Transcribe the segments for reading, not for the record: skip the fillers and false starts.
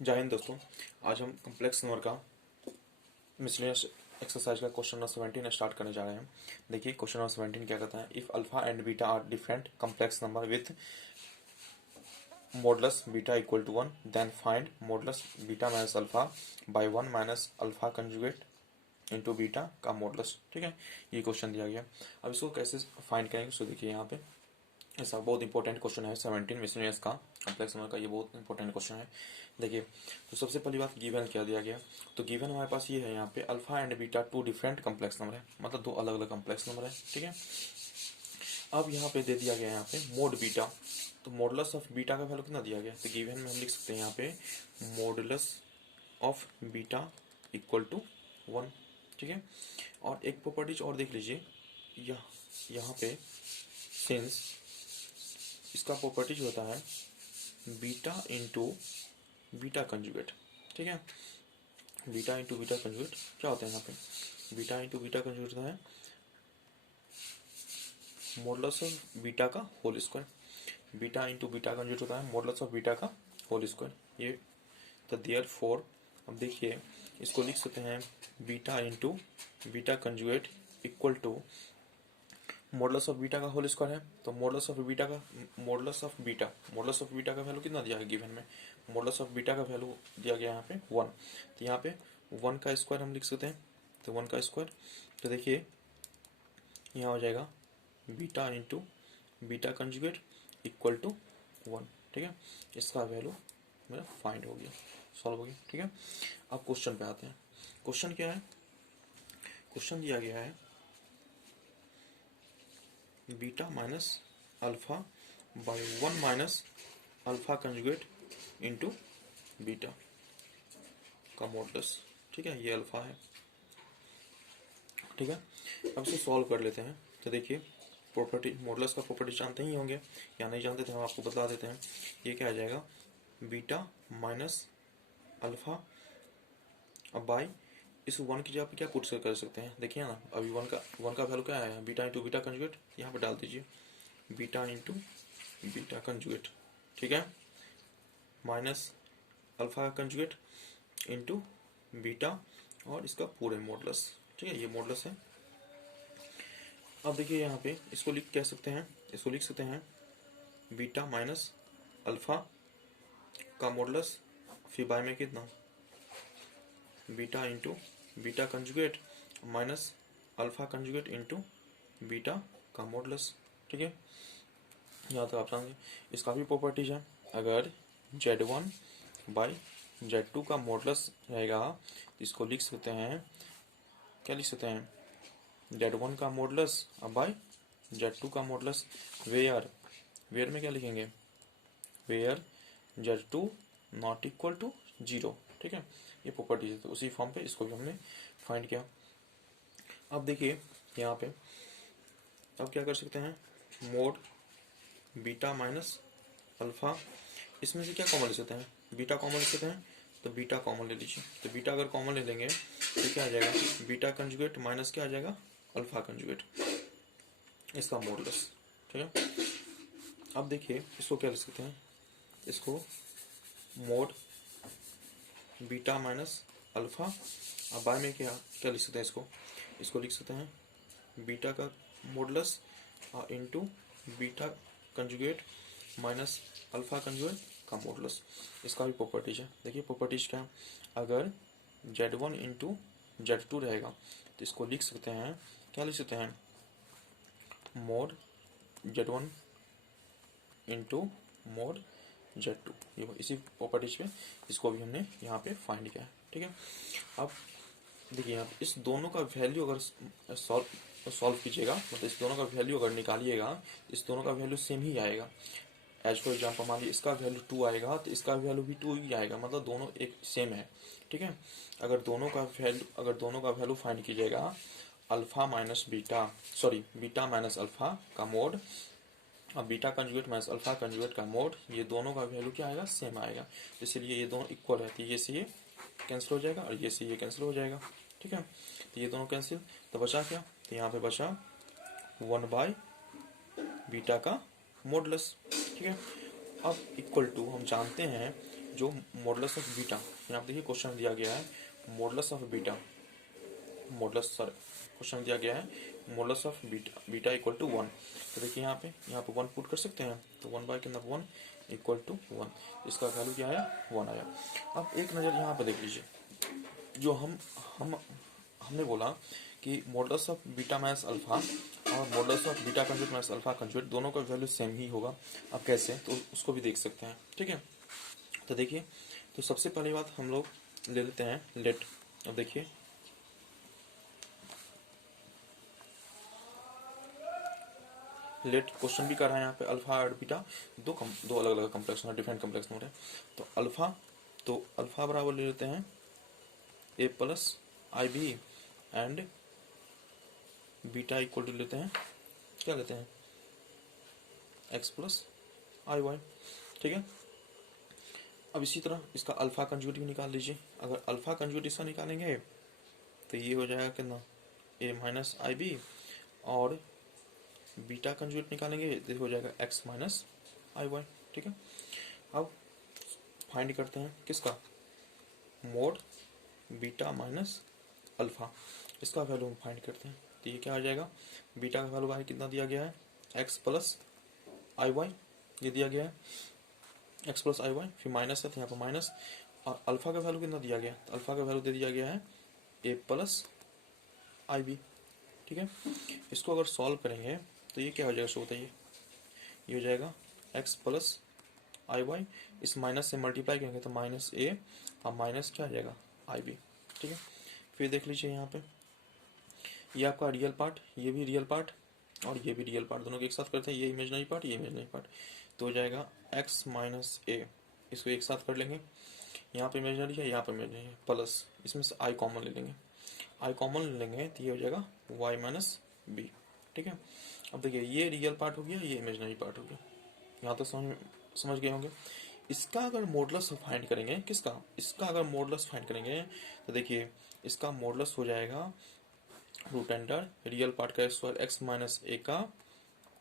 जय हिंद दोस्तों। आज हम कॉम्प्लेक्स नंबर का मिसलेनियस एक्सरसाइज का क्वेश्चन नंबर 17 स्टार्ट करने जा रहे हैं। देखिए क्वेश्चन नंबर 17 क्या कहता है, if alpha and beta are different complex number with modulus beta equal to 1 then find modulus beta minus alpha by 1 minus alpha conjugate into beta का मॉडुलस। ठीक है, ये क्वेश्चन दिया गया। अब इसको कैसे फाइंड करेंगे, सो देखिए यहाँ पे ऐसा बहुत इंपॉर्टेंट क्वेश्चन है 17 मिसलेनियस का कॉम्प्लेक्स नंबर का, ये बहुत इंपॉर्टेंट क्वेश्चन है। देखिए तो सबसे पहली बात गिवन क्या दिया गया, तो गिवन हमारे पास ये है यहाँ पे alpha and beta two different complex number है, मतलब दो अलग अलग कॉम्प्लेक्स नंबर है। ठीक है, अब यहाँ पे दे दिया गया यहाँ पे मोड बीटा, तो मॉडुलस ऑफ बीटा का वैल्यू कितना दिया गया, तो गिवन में हम लिख सकते हैं यहाँ पे modulus of beta equal to 1। ठीक है, और एक प्रॉपर्टीज और देख लीजिए, यहाँ पे सिंस इसका प्रॉपर्टीज होता है बीटा इंटू बीटा कंजुगेट। ठीक है, बीटा इंटू बीटा कंजुगेट क्या होता है, यहाँ पे बीटा इंटू बीटा कंजुगेट होता है मॉडुलस ऑफ बीटा का whole square. Beta into beta conjugate होता है मॉडुलस ऑफ बीटा का होल स्क्वायर। ये तो देयरफॉर अब देखिए इसको लिख सकते हैं beta into beta conjugate equal to modulus of beta का होल स्क्वायर है, तो मॉडुलस ऑफ बीटा का वैल्यू कितना दिया है गिवन में, मॉडुलस ऑफ बीटा का वैल्यू दिया गया यहाँ पे 1, तो यहाँ पे 1 का स्क्वायर हम लिख सकते हैं, तो 1 का स्क्वायर, तो देखिए यहाँ हो जाएगा beta into beta conjugate equal to 1। ठीक है, इसका वैल्यू मेरा फाइंड हो गया, सॉल्व हो गया। ठीक है, अब क्वेश्चन पे आते हैं। क्वेश्चन क्या है, क्वेश्चन दिया गया है beta minus alpha by 1 minus alpha conjugate into beta का मॉडुलस। ठीक है, ये अल्फा है। ठीक है, अब इसे सॉल्व कर लेते हैं। तो देखिए प्रॉपर्टी मॉडुलस का प्रॉपर्टी जानते ही होंगे, या नहीं जानते थे हम आपको बता देते हैं। ये क्या आ जाएगा बीटा माइनस अल्फा बाय इस 1 की जगह पे क्या पुट कर सकते हैं, देखिए ना अभी 1 का वैल्यू क्या आया, बीटा इंटू बीटा कंजुगेट, यहाँ पे डाल दीजिए बीटा इंटू बीटा कंजुगेट। ठीक है, माइनस अल्फा का कंजुगेट इंटू बीटा और इसका पूरे मॉडुलस। ठीक है, ये मॉडुलस है। अब देखिए यहाँ पे इसको लिख सकते हैं बीटा माइनस अल्फा का मॉडुलस, फिर बाय में कितना beta into beta conjugate minus alpha conjugate into beta का मॉडुलस। ठीक है, यहाँ तक आप समझे। इसका भी प्रॉपर्टीज है, अगर Z1 बाई Z2 का मॉडुलस रहेगा तो इसको लिख सकते हैं, क्या लिख सकते हैं Z1 का मॉडुलस बाई Z2 का मॉडुलस, वेयर में क्या लिखेंगे, where Z2 not equal to 0। ठीक है, ये प्रॉपर्टी है, तो उसी फॉर्म पे इसको भी हमने फाइंड किया। अब देखिए यहाँ पे अब क्या कर सकते हैं, मोड बीटा माइनस अल्फा, इसमें से क्या कॉमन ले सकते हैं, बीटा कॉमन ले सकते हैं, तो बीटा कॉमन ले लीजिए। तो बीटा अगर कॉमन ले लेंगे तो क्या आ जाएगा बीटा कंजुगेट माइनस क्या आ जाएगा अल्फा कंजुगेट, इसका मॉडुलस। ठीक है, अब देखिए इसको क्या लिख सकते हैं, इसको मोड बीटा माइनस अल्फा, अब बाय में क्या क्या लिख सकते हैं, इसको लिख सकते हैं बीटा का modulus into beta conjugate minus alpha conjugate का मॉडुलस। इसका भी प्रॉपर्टीज है। देखिए प्रॉपर्टीज क्या है, अगर Z1 इंटू Z2 रहेगा तो इसको लिख सकते हैं, क्या लिख सकते हैं mode Z1 into mode Z2, ये इसी प्रॉपर्टीज पे इसको भी हमने यहाँ पे फाइंड किया है। ठीक है, अब देखिए यहाँ इस दोनों का वैल्यू अगर सॉल्व कीजिएगा, मतलब इस दोनों का वैल्यू अगर निकालिएगा, इस दोनों का वैल्यू सेम ही आएगा। एज फॉर एग्जाम्पल मान लीजिए इसका वैल्यू 2 आएगा तो इसका वैल्यू भी 2 ही आएगा, मतलब दोनों एक सेम है। ठीक है, अगर दोनों का वैल्यू फाइंड कीजिएगा alpha minus beta, sorry beta minus alpha का मोड, अब beta conjugate minus alpha conjugate का मोड, ये दोनों का वैल्यू क्या आएगा सेम आएगा, इसलिए ये दोनों इक्वल है, तो ये से ये कैंसिल हो जाएगा और ये से ये कैंसिल हो जाएगा। ठीक है, तो ये दोनों कैंसिल, तो बचा क्या, तो यहाँ पे बचा 1 बाय बीटा का मॉडुलस। ठीक है, अब इक्वल टू हम जानते हैं जो मॉडुलस ऑफ बीटा, यहाँ पे देखिए क्वेश्चन दिया गया है मॉडुलस ऑफ बीटा, क्वेश्चन दिया गया है modulus of beta equal to 1। तो देखिए यहाँ पे 1 पुट कर सकते हैं, तो 1 बाय के अंदर 1 इक्वल टू 1, इसका वैल्यू क्या आया 1 आया। अब एक नज़र यहाँ पे देख लीजिए, जो हमने बोला कि modulus of beta minus alpha और modulus of beta conjugate minus alpha conjugate दोनों का वैल्यू सेम ही होगा। अब कैसे, तो उसको भी देख सकते हैं, ठीक है। तो देखिए, तो सबसे पहली बात हम लोग ले लेते हैं लेट। अब देखिए लेट क्वेश्चन भी कर रहा है यहाँ पे अल्फा और बीटा दो अलग अलग complex note, different complex note है। तो अल्फा बराबर ले लेते हैं A plus I B and beta equal to लेते हैं, क्या लेते हैं एक्स प्लस आई वाई, ठीक है। अब इसी तरह इसका अल्फा कंजुगेट भी निकाल लीजिए। अगर अल्फा कंजुगेट इसका निकालेंगे तो ये हो जाएगा कितना ए माइनस आई बी, और बीटा कंजुगेट निकालेंगे तो हो जाएगा एक्स माइनस आई वाई, ठीक है। अब फाइंड करते हैं किसका मोड बीटा माइनस अल्फा, इसका वैल्यू हम फाइंड करते हैं। तो ये क्या आ जाएगा, बीटा का वैल्यू बाहर कितना दिया गया है एक्स प्लस आई वाई, ये दिया गया है एक्स प्लस आई वाई, फिर माइनस है तो यहाँ पर माइनस, और अल्फा का वैल्यू कितना दिया गया है, तो अल्फा का वैल्यू दे दिया गया है ए प्लस आई बी, ठीक है। इसको अगर सॉल्व करेंगे तो ये क्या हो जाएगा, सो बताइए, ये हो जाएगा एक्स प्लस आई वाई, इस माइनस से मल्टीप्लाई करेंगे तो माइनस ए और माइनस क्या आ जाएगा आई बी, ठीक है। फिर देख लीजिए यहाँ पे ये आपका रियल पार्ट, ये भी रियल पार्ट और ये भी रियल पार्ट, दोनों को एक साथ करते हैं, ये इमेजिनरी पार्ट ये इमेजिनरी पार्ट, तो हो जाएगा एक्स माइनस ए, इसको एक साथ कर लेंगे, यहाँ पे इमेजिनरी है यहाँ पे इमेजिनरी है, प्लस इसमें से आई कॉमन ले लेंगे, आई कॉमन ले लेंगे तो ये हो जाएगा वाई माइनस बी, ठीक है। अब देखिए ये रियल पार्ट हो गया, ये इमेजिनरी पार्ट हो गया, यहाँ तक समझ गए होंगे। इसका अगर मॉडुलस फाइंड करेंगे, किसका, इसका अगर मॉडुलस फाइंड करेंगे तो देखिए इसका मॉडुलस हो जाएगा रूट अंडर रियल पार्ट का स्क्वायर एक्स माइनस ए का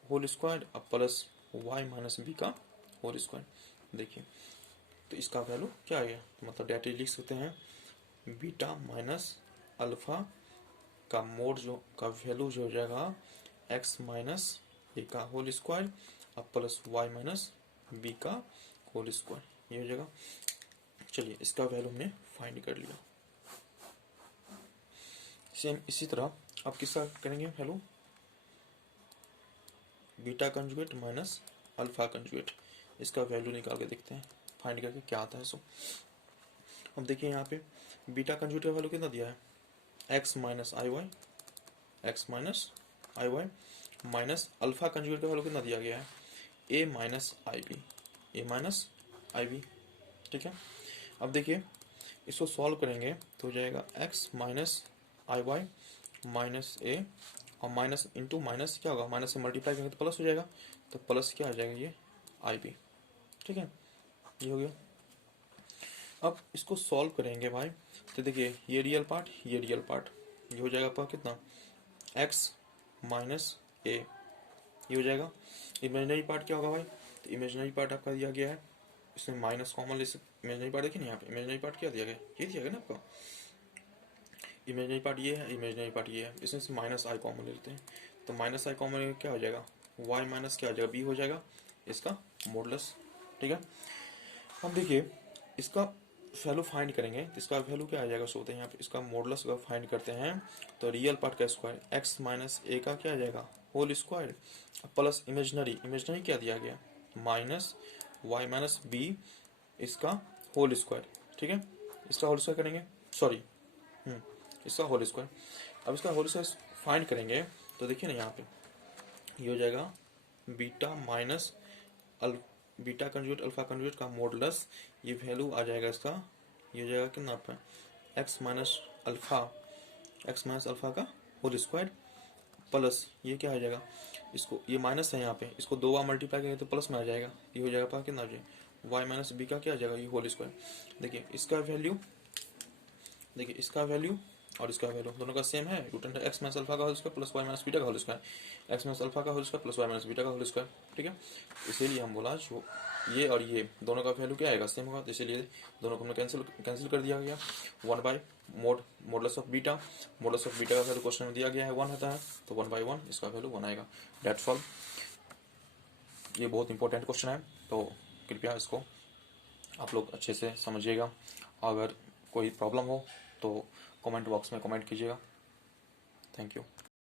whole square plus y minus b का होल स्क्वायर। देखिए तो इसका वैल्यू क्या आ गया, मतलब डायरेक्टली लिख सकते हैं बीटा माइनस अल्फा का मोड जो का वैल्यू जो हो जाएगा एक्स माइनस ए का होल स्क्वायर अब प्लस वाई माइनस बी का होल स्क्वायर, ये हो जाएगा। चलिए इसका वैल्यू हमने फाइंड कर लिया। सेम इसी तरह आप किसका करेंगे value, beta conjugate minus alpha conjugate, इसका वैल्यू निकाल के देखते हैं फाइंड करके क्या आता है। सो अब देखिए यहाँ पे बीटा कंजुगेट का वैल्यू कितना दिया है एक्स माइनस आई वाई, एक्स माइनस आई वाई माइनस अल्फा कंजुगेट का वैल्यू कितना दिया गया है ए माइनस आई बी, ए माइनस आई बी, ठीक है। अब देखिए इसको सॉल्व करेंगे तो हो जाएगा एक्स माइनस आई वाई माइनस ए और माइनस इंटू माइनस क्या होगा, माइनस से मल्टीप्लाई करेंगे तो प्लस हो जाएगा, तो प्लस क्या आ जाएगा ये आई बी, ठीक है, ये हो गया। अब इसको सॉल्व करेंगे भाई तो देखिए ये रियल पार्ट ये रियल पार्ट, ये हो जाएगा आपका कितना एक्स माइनस ए, ये हो जाएगा। इमेजिनरी पार्ट क्या होगा भाई, तो इमेजिनरी पार्ट आपका दिया गया है, इसमें माइनस कॉमन ले सकते, इमेजिनरी पार्ट देखिए ना यहाँ पे इमेजिनरी पार्ट क्या दिया गया, ये दिया गया ना आपका, इमेजिनरी पार्ट ये है, इमेजिनरी पार्ट ये है, इसमें से माइनस आई कॉमन ले लेते हैं, तो माइनस आई कॉमन क्या हो जाएगा वाई माइनस क्या हो जाएगा बी हो जाएगा इसका मॉडुलस, ठीक है। अब देखिए इसका वैल्यू फाइंड करेंगे तो इसका वैल्यू क्या आ जाएगा, सो होते हैं यहाँ पे इसका मॉडुलस अगर फाइंड करते हैं तो रियल पार्ट का स्क्वायर एक्स माइनस ए का क्या आ जाएगा whole square plus imaginary, imaginary क्या दिया गया माइनस वाई माइनस बी इसका होल स्क्वायर, ठीक है। इसका होल स्क्वायर करेंगे, सॉरी इसका होल स्क्वायर। अब इसका होल स्क्वायर फाइंड करेंगे तो देखिए ना यहाँ पे ये हो जाएगा beta minus beta conjugate alpha conjugate का मॉडुलस, ये वैल्यू आ जाएगा इसका, ये हो जाएगा कितना आपका एक्स माइनस अल्फा का होल स्क्वायर प्लस ये क्या आ जाएगा, इसको ये माइनस है यहाँ पे, इसको दो बार मल्टीप्लाई करेंगे तो प्लस में आ जाएगा, ये हो जाएगा कितना आ जाएगा वाई माइनस बी का क्या आ जाएगा ये होल स्क्वायर। देखिए इसका वैल्यू, देखिए इसका वैल्यू और इसका वैल्यू दोनों का सेम है, root under x minus alpha का whole square plus y minus beta का whole square, x minus alpha का whole square plus y minus beta का होल स्क्वायर, ठीक है। इसीलिए हम बोला जो ये और ये दोनों का वैल्यू क्या आएगा, सेम होगा, तो इसीलिए दोनों को हमने कैंसिल कर दिया गया। 1 by modulus of beta, modulus of beta का वैल्यू क्वेश्चन में दिया गया है 1 होता है, तो 1/1 इसका वैल्यू 1 आएगा। That's all. ये बहुत इंपॉर्टेंट क्वेश्चन है, तो कृपया इसको आप लोग अच्छे से समझिएगा। अगर कोई प्रॉब्लम हो तो कमेंट बॉक्स में कमेंट कीजिएगा। Thank you.